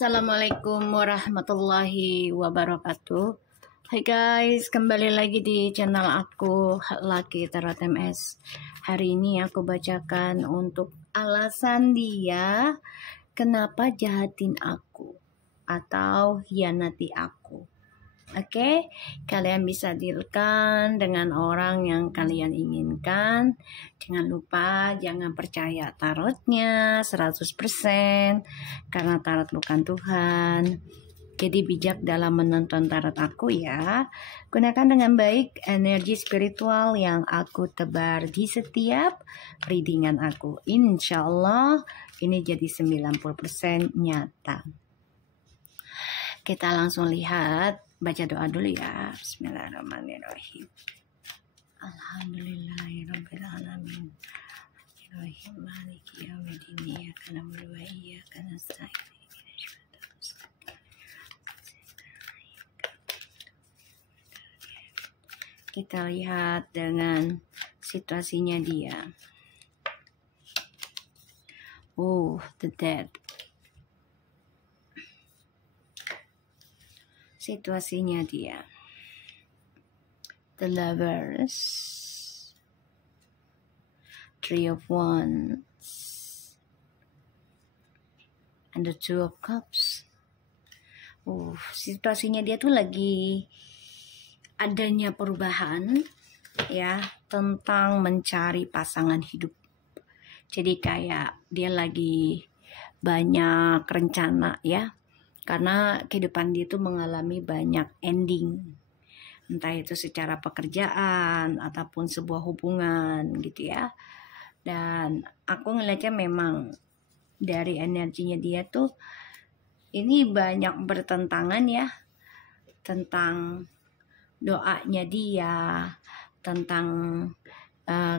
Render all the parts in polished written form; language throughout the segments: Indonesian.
Assalamualaikum warahmatullahi wabarakatuh. Hai guys, kembali lagi di channel aku Lucky Tarot MS. Hari ini aku bacakan untuk alasan dia kenapa jahatin aku atau hianati aku. Oke, kalian bisa dealkan dengan orang yang kalian inginkan. Jangan lupa, jangan percaya tarotnya 100% karena tarot bukan Tuhan. Jadi bijak dalam menonton tarot aku ya. Gunakan dengan baik energi spiritual yang aku tebar di setiap readingan aku. Insya Allah ini jadi 90% nyata. Kita langsung lihat. Baca doa dulu ya. Bismillahirrahmanirrahim. Alhamdulillahirabbil alamin. Rahim maliki yaumiddin. Iyyaka na'budu wa iyyaka nasta'in. Kita lihat dengan situasinya dia. The Dead. Situasinya dia. The Lovers, Three of Wands, and the Two of Cups. Situasinya dia tuh lagi adanya perubahan ya, tentang mencari pasangan hidup. Jadi kayak dia lagi banyak rencana ya, karena kehidupan dia tuh mengalami banyak ending. Entah itu secara pekerjaan ataupun sebuah hubungan gitu ya. Dan aku ngeliatnya memang dari energinya dia tuh ini banyak bertentangan ya. Tentang doanya dia, tentang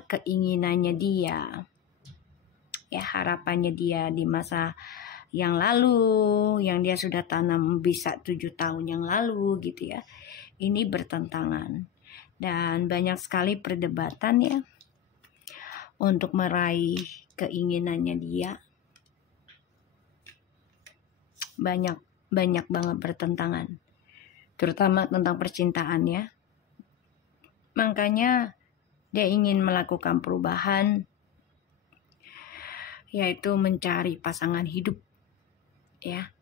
keinginannya dia. Ya, harapannya dia di masa yang lalu, yang dia sudah tanam bisa 7 tahun yang lalu gitu ya. Ini bertentangan dan banyak sekali perdebatan ya untuk meraih keinginannya dia. Banyak banget bertentangan, terutama tentang percintaan ya. Makanya dia ingin melakukan perubahan, yaitu mencari pasangan hidup ya.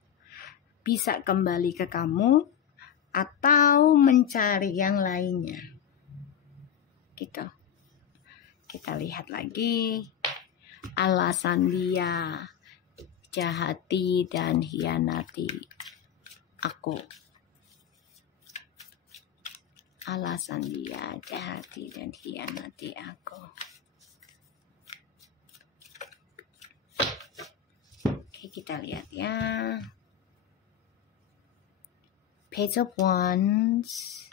Bisa kembali ke kamu atau mencari yang lainnya gitu. Kita lihat lagi alasan dia jahati dan hianati aku. Alasan dia jahati dan hianati aku. Oke, kita lihat ya. Page of Wands,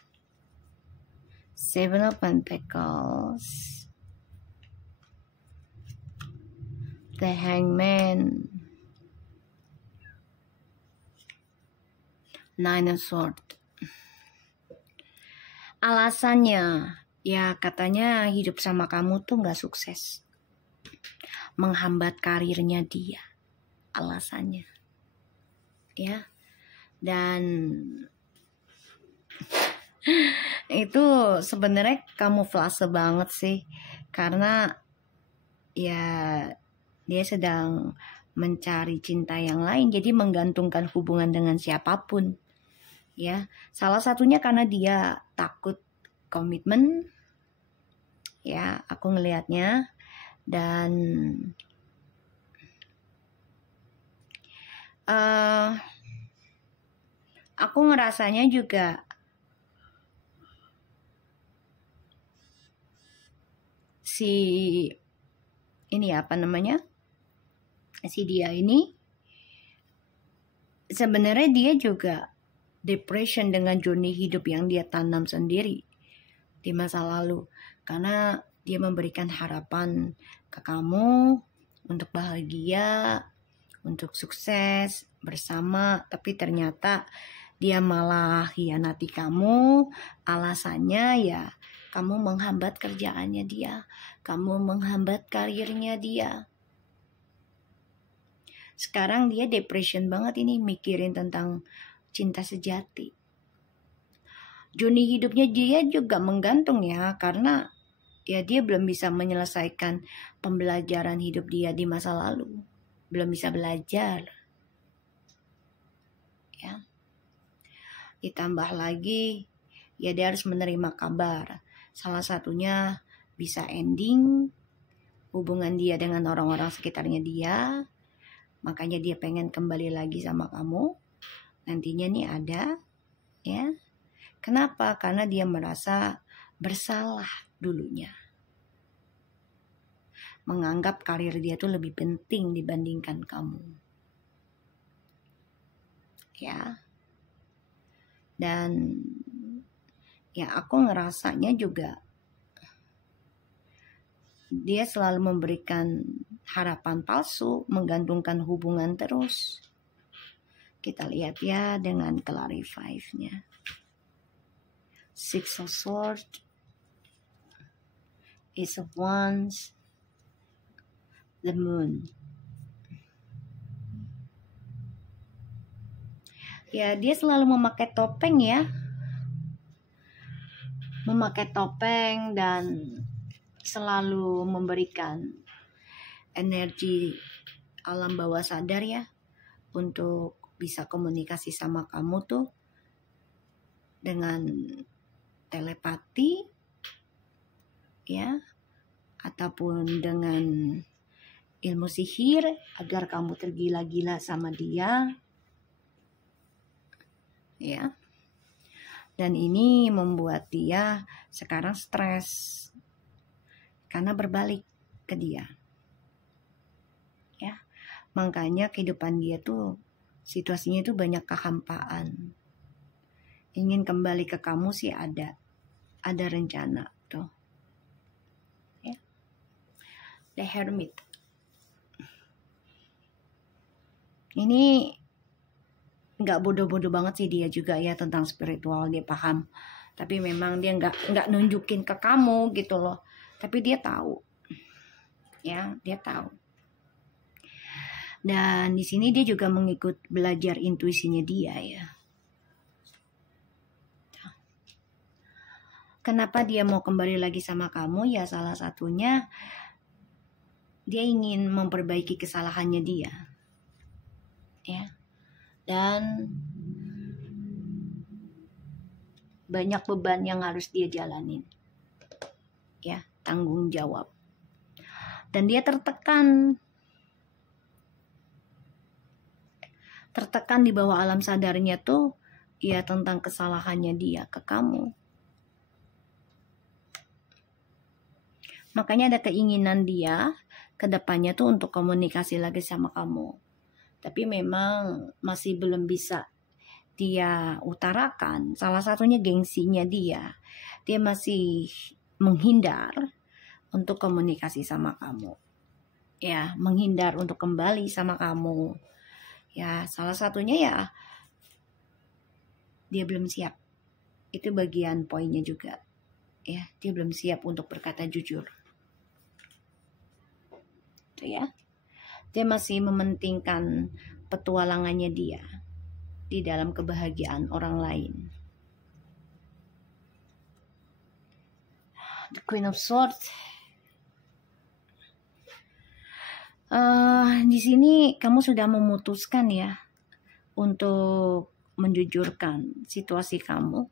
Seven of Pentacles, the Hangman, Nine of Swords. Alasannya ya katanya hidup sama kamu tuh gak sukses, menghambat karirnya dia. Alasannya ya. Dan itu sebenarnya kamuflase banget sih, karena ya dia sedang mencari cinta yang lain, jadi menggantungkan hubungan dengan siapapun ya. Salah satunya karena dia takut komitmen ya, aku ngelihatnya. Dan aku ngerasanya juga si dia ini sebenarnya dia juga depression dengan journey hidup yang dia tanam sendiri di masa lalu, karena dia memberikan harapan ke kamu untuk bahagia, untuk sukses bersama, tapi ternyata dia malah hianati kamu. Alasannya ya kamu menghambat kerjaannya dia, kamu menghambat karirnya dia. Sekarang dia depression banget ini, mikirin tentang cinta sejati. Journey hidupnya dia juga menggantung ya, karena ya dia belum bisa menyelesaikan pembelajaran hidup dia di masa lalu. Belum bisa belajar. Ya. Ditambah lagi, ya dia harus menerima kabar. Salah satunya bisa ending hubungan dia dengan orang-orang sekitarnya dia. Makanya dia pengen kembali lagi sama kamu. Nantinya nih ada, ya. Kenapa? Karena dia merasa bersalah dulunya. Menganggap karir dia tuh lebih penting dibandingkan kamu. Ya. Dan ya aku ngerasanya juga dia selalu memberikan harapan palsu, menggantungkan hubungan terus. Kita lihat ya dengan clarify-nya. Six of Swords, Ace of Wands, the Moon. Ya, dia selalu memakai topeng ya. Memakai topeng dan selalu memberikan energi alam bawah sadar ya, untuk bisa komunikasi sama kamu tuh dengan telepati ya, ataupun dengan ilmu sihir agar kamu tergila-gila sama dia ya. Dan ini membuat dia sekarang stres karena berbalik ke dia ya. Makanya kehidupan dia tuh situasinya tuh banyak kehampaan. Ingin kembali ke kamu sih ada rencana tuh ya. The Hermit ini nggak bodoh-bodoh banget sih dia juga ya tentang spiritual, dia paham. Tapi memang dia nggak nunjukin ke kamu gitu loh. Tapi dia tahu, ya dia tahu. Dan di sini dia juga mengikut belajar intuisinya dia ya. Kenapa dia mau kembali lagi sama kamu? Ya salah satunya dia ingin memperbaiki kesalahannya dia, ya. Dan banyak beban yang harus dia jalanin, ya, tanggung jawab. Dan dia tertekan di bawah alam sadarnya tuh, ya tentang kesalahannya dia ke kamu. Makanya ada keinginan dia ke depannya tuh untuk komunikasi lagi sama kamu. Tapi memang masih belum bisa dia utarakan. Salah satunya gengsinya dia. Dia masih menghindar untuk komunikasi sama kamu. Ya, menghindar untuk kembali sama kamu. Ya, salah satunya ya dia belum siap. Itu bagian poinnya juga. Ya, dia belum siap untuk berkata jujur. Itu ya. Dia masih mementingkan petualangannya dia di dalam kebahagiaan orang lain. The Queen of Swords. Di sini kamu sudah memutuskan ya untuk menjujurkan situasi kamu,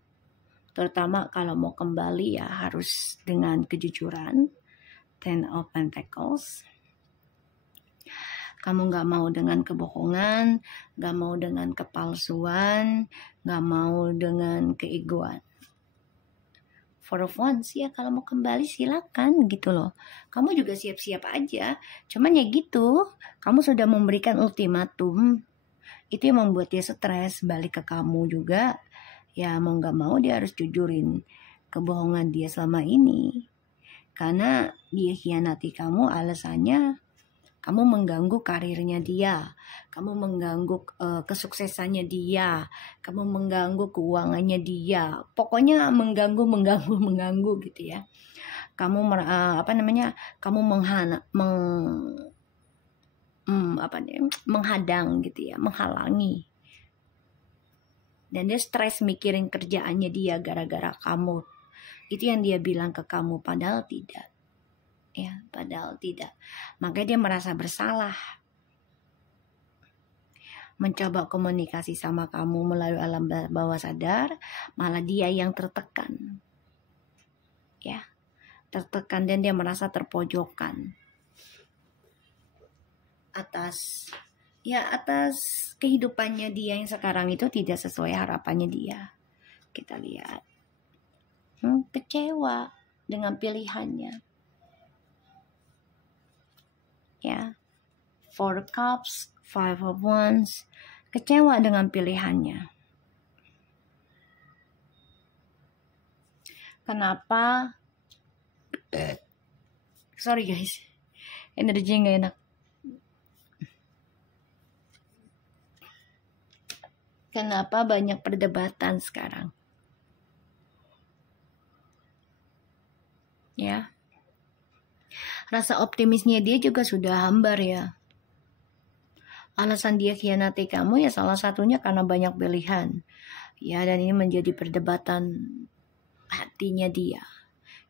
terutama kalau mau kembali ya harus dengan kejujuran. Ten of Pentacles. Kamu gak mau dengan kebohongan, gak mau dengan kepalsuan, gak mau dengan keegoan. Four of Wands ya, kalau mau kembali silakan gitu loh. Kamu juga siap-siap aja. Cuman ya gitu, kamu sudah memberikan ultimatum. Itu yang membuat dia stres, balik ke kamu juga. Ya mau gak mau dia harus jujurin kebohongan dia selama ini. Karena dia hianati kamu, alasannya kamu mengganggu karirnya dia, kamu mengganggu kesuksesannya dia, kamu mengganggu keuangannya dia. Pokoknya mengganggu gitu ya. Kamu kamu menghadang gitu ya, menghalangi. Dan dia stres mikirin kerjaannya dia gara-gara kamu. Itu yang dia bilang ke kamu, padahal tidak. Ya, padahal tidak. Makanya dia merasa bersalah. Mencoba komunikasi sama kamu melalui alam bawah sadar, malah dia yang tertekan. Ya, tertekan dan dia merasa terpojokkan. Atas kehidupannya dia yang sekarang itu tidak sesuai harapannya dia. Kita lihat. Kecewa dengan pilihannya. Ya. 4 cups, 5 of wands. Kecewa dengan pilihannya. Kenapa? Sorry guys. Energinya gak enak. Kenapa banyak perdebatan sekarang? Ya. Rasa optimisnya dia juga sudah hambar ya. Alasan dia khianati kamu ya salah satunya karena banyak pilihan. Ya, dan ini menjadi perdebatan hatinya dia.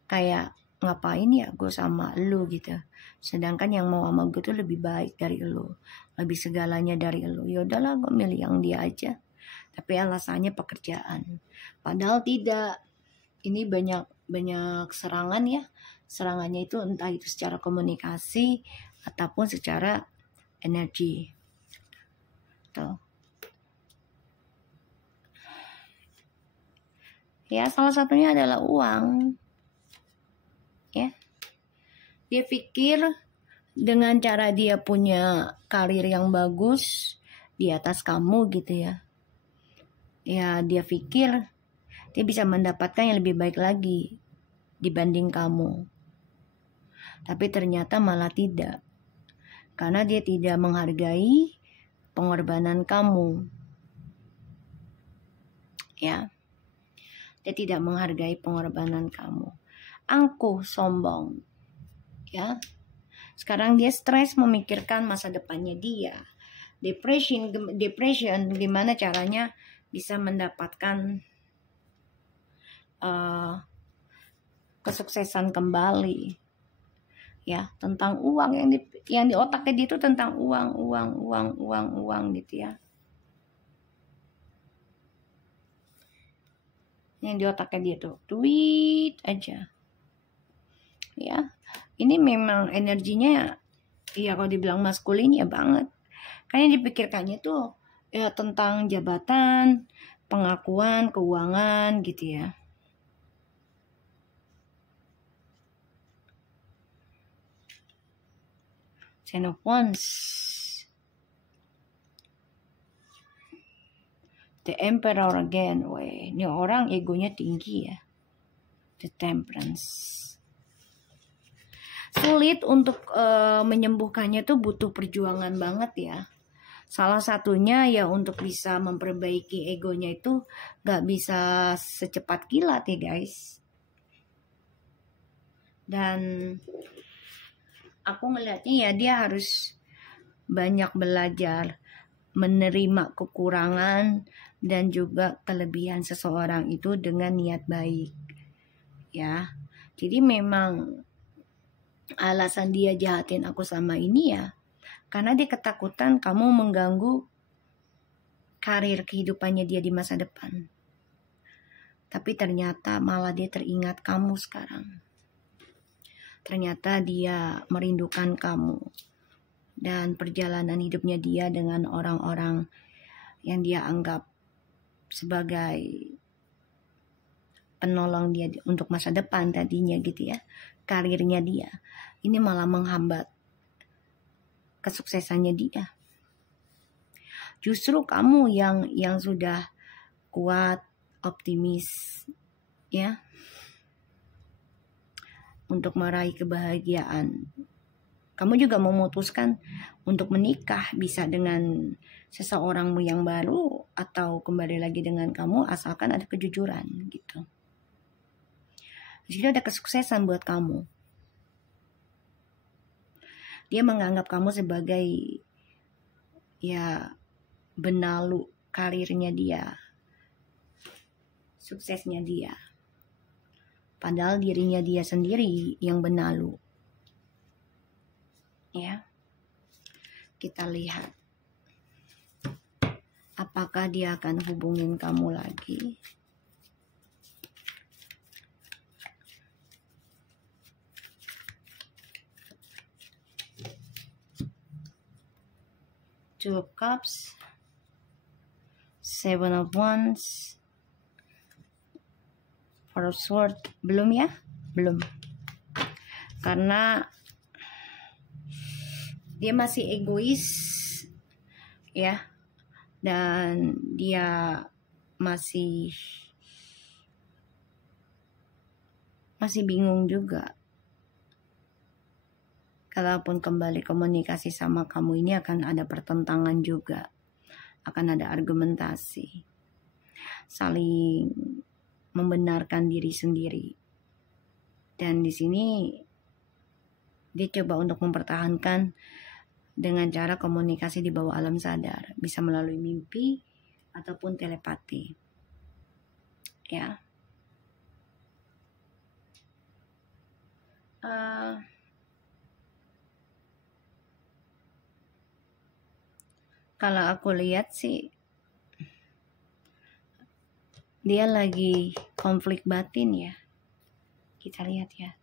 Kayak ngapain ya gue sama lu gitu. Sedangkan yang mau sama gue tuh lebih baik dari lu. Lebih segalanya dari lu. Ya udahlah gue milih yang dia aja. Tapi alasannya pekerjaan. Padahal tidak. Ini banyak serangan ya. Serangannya itu entah itu secara komunikasi ataupun secara energi. Tuh. Ya, salah satunya adalah uang. Ya. Dia pikir dengan cara dia punya karir yang bagus di atas kamu gitu ya. Ya, dia pikir dia bisa mendapatkan yang lebih baik lagi dibanding kamu. Tapi ternyata malah tidak. Karena dia tidak menghargai pengorbanan kamu. Ya. Dia tidak menghargai pengorbanan kamu. Angkuh, sombong. Ya. Sekarang dia stres memikirkan masa depannya dia. Depression gimana caranya bisa mendapatkan kesuksesan kembali. Ya, tentang uang yang di otaknya dia itu tentang uang gitu ya. Yang di otaknya dia tuh duit aja. Ya, ini memang energinya ya kalau dibilang maskulin ya banget. Karena yang dipikirkannya tuh ya tentang jabatan, pengakuan, keuangan gitu ya. Ten of Wands. The Emperor again. Weh, ini orang egonya tinggi ya. The Temperance. Sulit untuk menyembuhkannya tuh butuh perjuangan banget ya. Salah satunya ya untuk bisa memperbaiki egonya itu gak bisa secepat kilat ya guys. Dan aku melihatnya ya dia harus banyak belajar menerima kekurangan dan juga kelebihan seseorang itu dengan niat baik. Ya. Jadi memang alasan dia jahatin aku sama ini ya karena dia ketakutan kamu mengganggu karir kehidupannya dia di masa depan. Tapi ternyata malah dia teringat kamu sekarang. Ternyata dia merindukan kamu. Dan perjalanan hidupnya dia dengan orang-orang yang dia anggap sebagai penolong dia untuk masa depan tadinya gitu ya. Karirnya dia. Ini malah menghambat kesuksesannya dia. Justru kamu yang sudah kuat, optimis ya. Untuk meraih kebahagiaan. Kamu juga memutuskan untuk menikah bisa dengan seseorangmu yang baru atau kembali lagi dengan kamu asalkan ada kejujuran gitu. Jadi ada kesuksesan buat kamu. Dia menganggap kamu sebagai ya benalu karirnya dia, suksesnya dia. Padahal dirinya dia sendiri yang benalu. Ya. Kita lihat. Apakah dia akan hubungin kamu lagi? Two of Cups, Seven of Wands, Four of Swords. Belum ya? Belum. Karena dia masih egois ya, dan dia masih bingung juga. Kalaupun kembali komunikasi sama kamu ini akan ada pertentangan juga, akan ada argumentasi, saling membenarkan diri sendiri. Dan di sini dia coba untuk mempertahankan dengan cara komunikasi di bawah alam sadar, bisa melalui mimpi ataupun telepati. Ya. Kalau aku lihat sih dia lagi konflik batin ya. Kita lihat ya.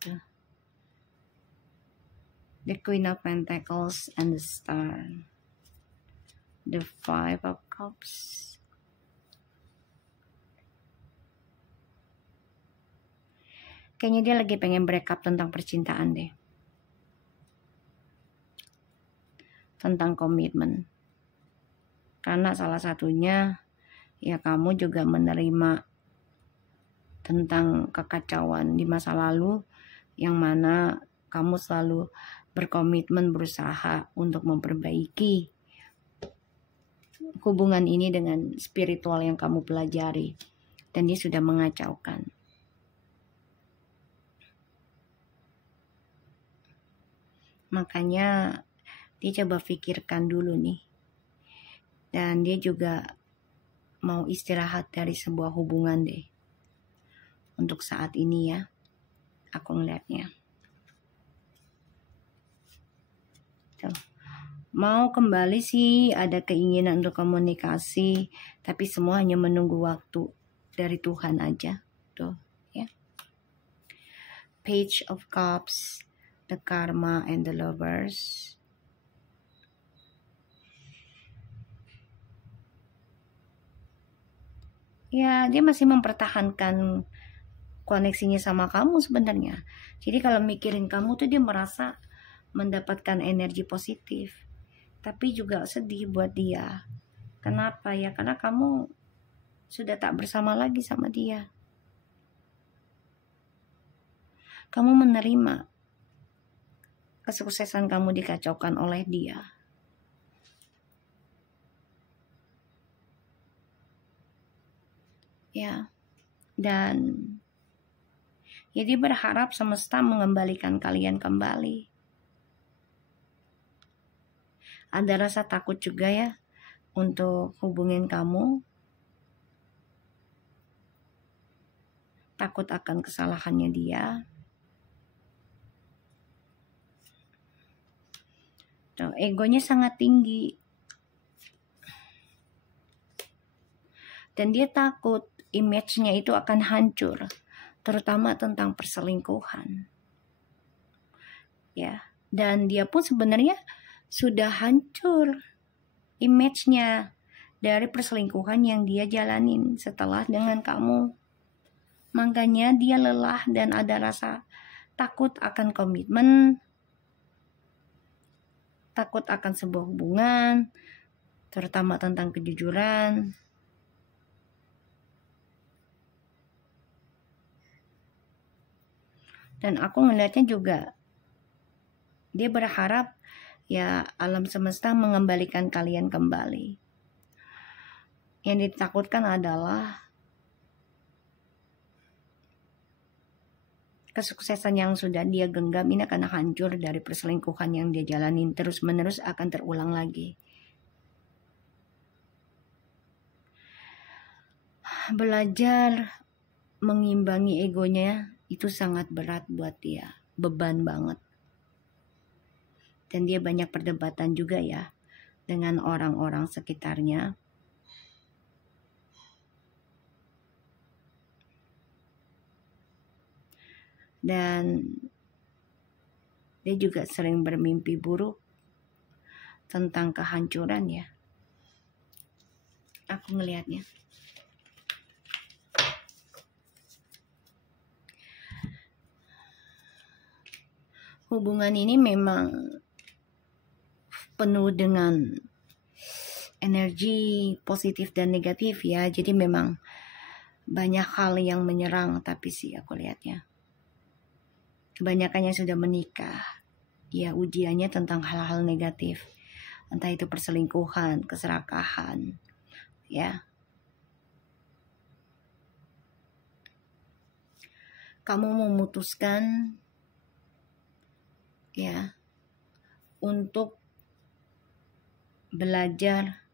Tuh. The Queen of Pentacles and the Star. The Five of Cups. Kayaknya dia lagi pengen break up tentang percintaan deh. Tentang komitmen. Karena salah satunya ya kamu juga menerima tentang kekacauan di masa lalu, yang mana kamu selalu berkomitmen berusaha untuk memperbaiki hubungan ini dengan spiritual yang kamu pelajari, dan dia sudah mengacaukan. Makanya dia coba pikirkan dulu nih. Dan dia juga mau istirahat dari sebuah hubungan deh. Untuk saat ini ya. Aku ngeliatnya. Tuh. Mau kembali sih, ada keinginan untuk komunikasi. Tapi semua hanya menunggu waktu dari Tuhan aja. Tuh ya. Page of Cups. The Karma and the Lovers. Ya, dia masih mempertahankan koneksinya sama kamu sebenarnya. Jadi kalau mikirin kamu tuh dia merasa mendapatkan energi positif. Tapi juga sedih buat dia. Kenapa ya? Karena kamu sudah tak bersama lagi sama dia. Kamu menerima kesuksesan kamu dikacaukan oleh dia. Ya, dan jadi berharap semesta mengembalikan kalian kembali. Ada rasa takut juga ya untuk hubungin kamu. Takut akan kesalahannya dia. Tuh, egonya sangat tinggi. Dan dia takut image-nya itu akan hancur, terutama tentang perselingkuhan. Ya, dan dia pun sebenarnya sudah hancur image-nya dari perselingkuhan yang dia jalanin setelah dengan kamu. Makanya dia lelah dan ada rasa takut akan komitmen, takut akan sebuah hubungan, terutama tentang kejujuran. Dan aku ngelihatnya juga dia berharap ya alam semesta mengembalikan kalian kembali. Yang ditakutkan adalah kesuksesan yang sudah dia genggam ini akan hancur dari perselingkuhan yang dia jalanin terus-menerus, akan terulang lagi. belajar mengimbangi egonya itu sangat berat buat dia, beban banget. Dan dia banyak perdebatan juga ya dengan orang-orang sekitarnya. Dan dia juga sering bermimpi buruk tentang kehancuran ya. Aku ngelihatnya. Hubungan ini memang penuh dengan energi positif dan negatif ya. Jadi memang banyak hal yang menyerang, tapi sih aku lihatnya kebanyakannya sudah menikah. Ya ujiannya tentang hal-hal negatif. Entah itu perselingkuhan, keserakahan, ya. Kamu memutuskan ya untuk belajar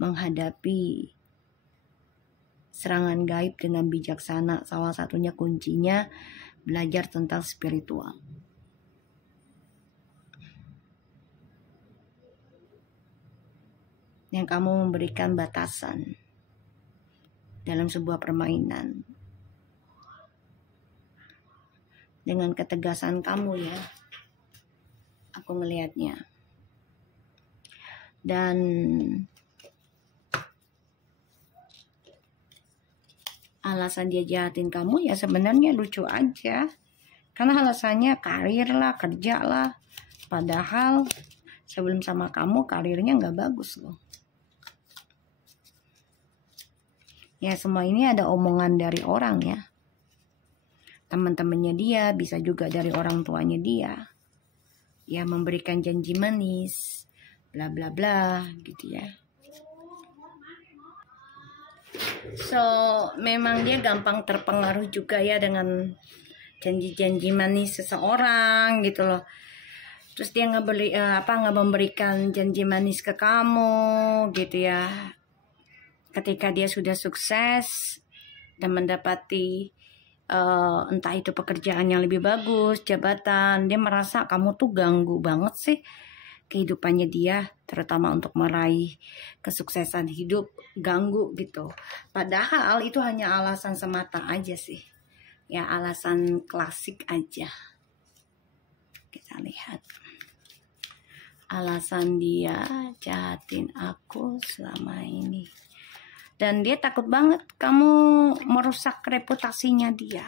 menghadapi serangan gaib dengan bijaksana. Salah satunya kuncinya belajar tentang spiritual. Yang kamu memberikan batasan dalam sebuah permainan. Dengan ketegasan kamu ya, aku ngelihatnya. Dan alasan dia jahatin kamu ya sebenarnya lucu aja. Karena alasannya karir lah, kerja lah. Padahal sebelum sama kamu karirnya nggak bagus loh. Ya semua ini ada omongan dari orang ya. Teman-temannya dia, bisa juga dari orang tuanya dia. Ya memberikan janji manis, bla bla bla gitu ya. So memang dia gampang terpengaruh juga ya dengan janji-janji manis seseorang gitu loh. Terus dia nggak memberikan janji manis ke kamu gitu ya. Ketika dia sudah sukses dan mendapati entah itu pekerjaan yang lebih bagus, jabatan, dia merasa kamu tuh ganggu banget sih kehidupannya dia, terutama untuk meraih kesuksesan hidup, ganggu gitu. Padahal itu hanya alasan semata aja sih. Ya alasan klasik aja. Kita lihat. Alasan dia jahatin aku selama ini. Dan dia takut banget kamu merusak reputasinya dia.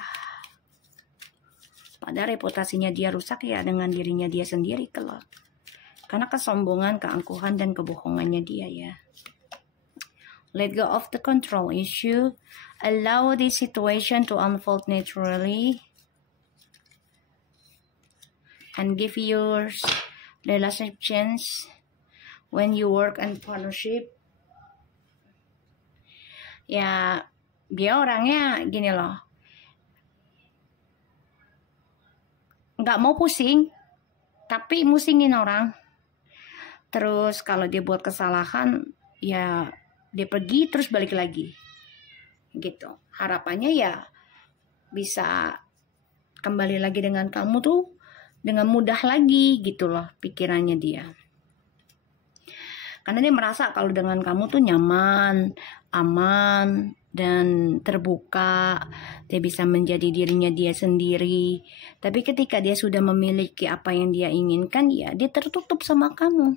Padahal reputasinya dia rusak ya dengan dirinya dia sendiri kelak. Karena kesombongan, keangkuhan, dan kebohongannya dia ya. Let go of the control issue. Allow this situation to unfold naturally. And give your relationship chance when you work in partnership. Ya, dia orangnya gini loh. Nggak mau pusing, tapi musingin orang. Terus kalau dia buat kesalahan, ya dia pergi terus balik lagi. Gitu. Harapannya ya bisa kembali lagi dengan kamu tuh dengan mudah lagi gitu loh pikirannya dia. Karena dia merasa kalau dengan kamu tuh nyaman, aman, dan terbuka. Dia bisa menjadi dirinya dia sendiri. Tapi ketika dia sudah memiliki apa yang dia inginkan, ya dia tertutup sama kamu.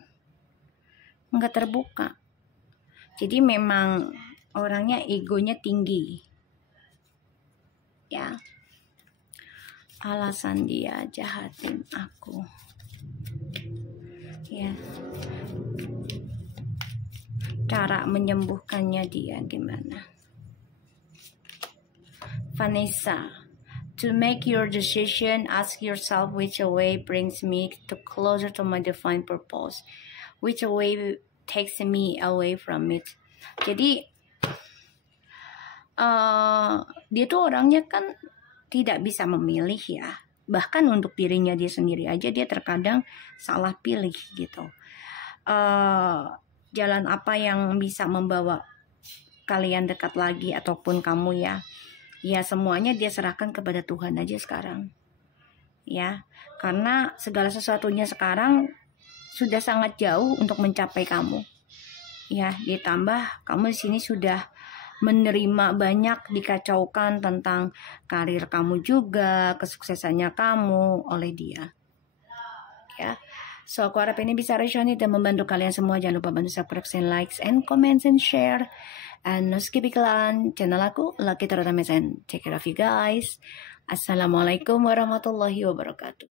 Nggak terbuka. Jadi memang orangnya egonya tinggi. Ya. Alasan dia jahatin aku. Ya. Cara menyembuhkannya dia gimana? Vanessa, to make your decision, ask yourself which way brings me closer to my defined purpose. Which way takes me away from it. Jadi dia tuh orangnya kan tidak bisa memilih ya. Bahkan untuk dirinya dia sendiri aja dia terkadang salah pilih gitu. Jalan apa yang bisa membawa kalian dekat lagi ataupun kamu ya. Ya semuanya dia serahkan kepada Tuhan aja sekarang. Ya, karena segala sesuatunya sekarang sudah sangat jauh untuk mencapai kamu. Ya, ditambah kamu di sini sudah menerima banyak dikacaukan tentang karir kamu juga, kesuksesannya kamu oleh dia. Ya. So aku harap ini bisa resonate dan membantu kalian semua. Jangan lupa bantu subscribe, and likes, and comments, and share. And no skip iklan channel aku Lucky Tarotames, and take care of you guys. Assalamualaikum warahmatullahi wabarakatuh.